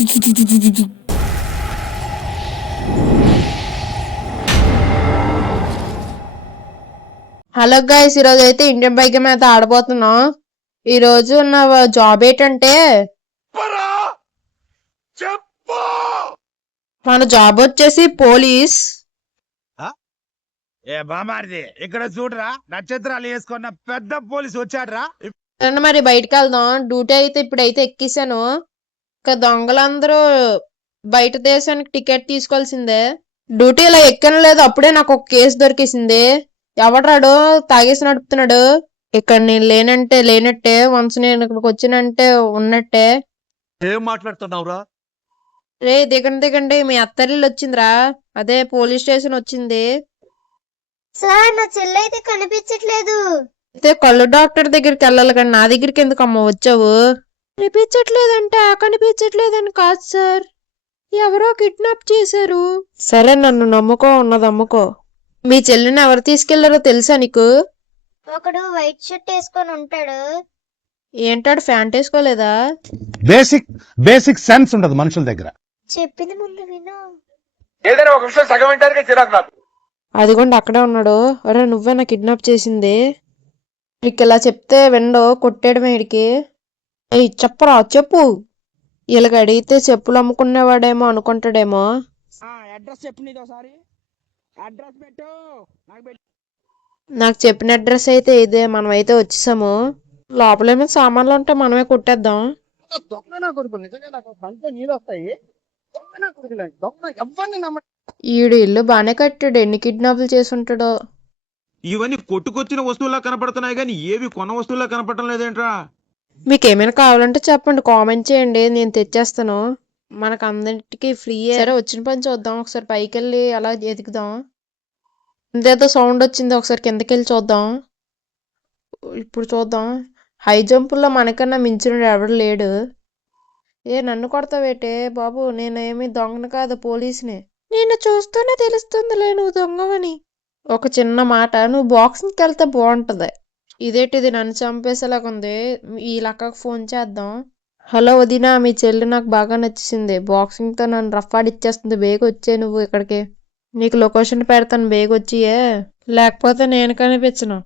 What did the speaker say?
Hello guys, ఈరోజు అయితే Indian bike మీద ఆడబోతున్నాం. ఈరోజు నా జాబ్ ఏంటంటే మన జాబ్ వచ్చేసి పోలీస్. ఏ బామారిది ఇక్కడ చూడరా, నక్షత్రాలు వేసుకున్న పెద్ద పోలీస్ వచ్చాడ్రా. మరి బయటకు వెళ్దాం. డ్యూటీ అయితే ఇప్పుడైతే ఎక్కిసాను. ఇంకా దొంగలందరూ బయట దేశానికి టికెట్ తీసుకోవాల్సిందే. డ్యూటీ ఇలా ఎక్కను లేదు, అప్పుడే నాకు ఒక కేసు దొరికేసింది. ఎవడ్రాడు తాగేసి నడుపుతున్నాడు. ఇక్కడ నేను లేనంటే లేనట్టే, వన్స్ నేను ఇక్కడికి వచ్చినంటే ఉన్నట్టే. ఏం మాట్లాడుతున్నావురా? రే దిగండి, మీ అత్తరిల్లు వచ్చిందిరా. అదే పోలీస్ స్టేషన్ వచ్చింది. సార్, నా చెల్లి అయితే కనిపించట్లేదు. అయితే కళ్ళు డాక్టర్ దగ్గరికి వెళ్ళాలి, కానీ నా దగ్గరికి ఎందుకు అమ్మ వచ్చావు? కనిపించట్లేదంటే కనిపించట్లేదని కాదు సార్, ఎవరో కిడ్నాప్ చేశారు. సరే, నన్ను నమ్ముకో, ఉన్నది అమ్ముకో. మీ చెల్లిని ఎవరు తీసుకెళ్లారో తెలుసా నీకు? ఒకడు వైట్ షర్ట్ వేసుకొని ఉంటాడు. ఏంటాడు ఫ్యాంట్ వేసుకోలేదా? బేసిక్ సెన్స్ ఉండదు మనుషుల దగ్గర. చెప్పింది ముందు విను. ఏదైనా ఒక విషయం సగం వింటానికి చిరాకు నాకు. అదిగోండి అక్కడే ఉన్నాడు. అరే నువ్వే నా కిడ్నాప్ చేసింది. నీకు ఇలా చెప్తే విండో కొట్టేయడమే ఇడికి. చెప్పరా చెప్పు. వీళ్ళకి అడిగితే చెప్పులు అమ్ముకునేవాడేమో అనుకుంటాడేమో. అడ్రస్ చెప్పు, నీది ఒకసారి అడ్రస్ పెట్టు. నాకు చెప్పిన అడ్రస్ అయితే ఇదే. మనం అయితే వచ్చేసాము. లోపలేమో సామాన్లు ఉంటే మనమే కుట్టేద్దాం. ఈడు ఇల్లు బానే కట్టాడు. ఎన్ని కిడ్నాప్లు చేసి ఉంటాడో. ఇవన్నీ కొట్టుకొచ్చిన వస్తువులా కనపడుతున్నాయి కానీ ఏవి కొన్న వస్తువులా కనపడటం లేదేంట్రా? మీకు ఏమైనా కావాలంటే చెప్పండి, కామెంట్ చేయండి, నేను తెచ్చేస్తాను. మనకు అందరికి ఫ్రీ. సరే వచ్చిన పని చూద్దాం. ఒకసారి పైకి వెళ్ళి అలా ఎదుగుదాం. ఇంతేదో సౌండ్ వచ్చింది, ఒకసారి కిందకి వెళ్ళి చూద్దాం. ఇప్పుడు చూద్దాం. హై జంపుల్లో మనకన్నా మించిన ఎవడు లేడు. నన్ను కొడతావేటే బాబు, నేనేమి దొంగను కాదు, పోలీసుని. నేను చూస్తూనే తెలుస్తుందిలే నువ్వు దొంగవని. ఒక చిన్న మాట, నువ్వు బాక్సింగ్కి వెళ్తే బాగుంటది. ఇదేంటిది నన్ను చంపేసేలాగుంది. ఈ లక్కకు ఫోన్ చేద్దాం. హలో వదినా, మీ చెల్లి నాకు బాగా నచ్చింది. బాక్సింగ్ తో నన్ను రఫ్ ఆడిచ్చేస్తుంది. బేగ వచ్చే నువ్వు ఇక్కడికి. నీకు లొకేషన్ పెడతాను, బేగ వచ్చియే, లేకపోతే నేను కనిపించను.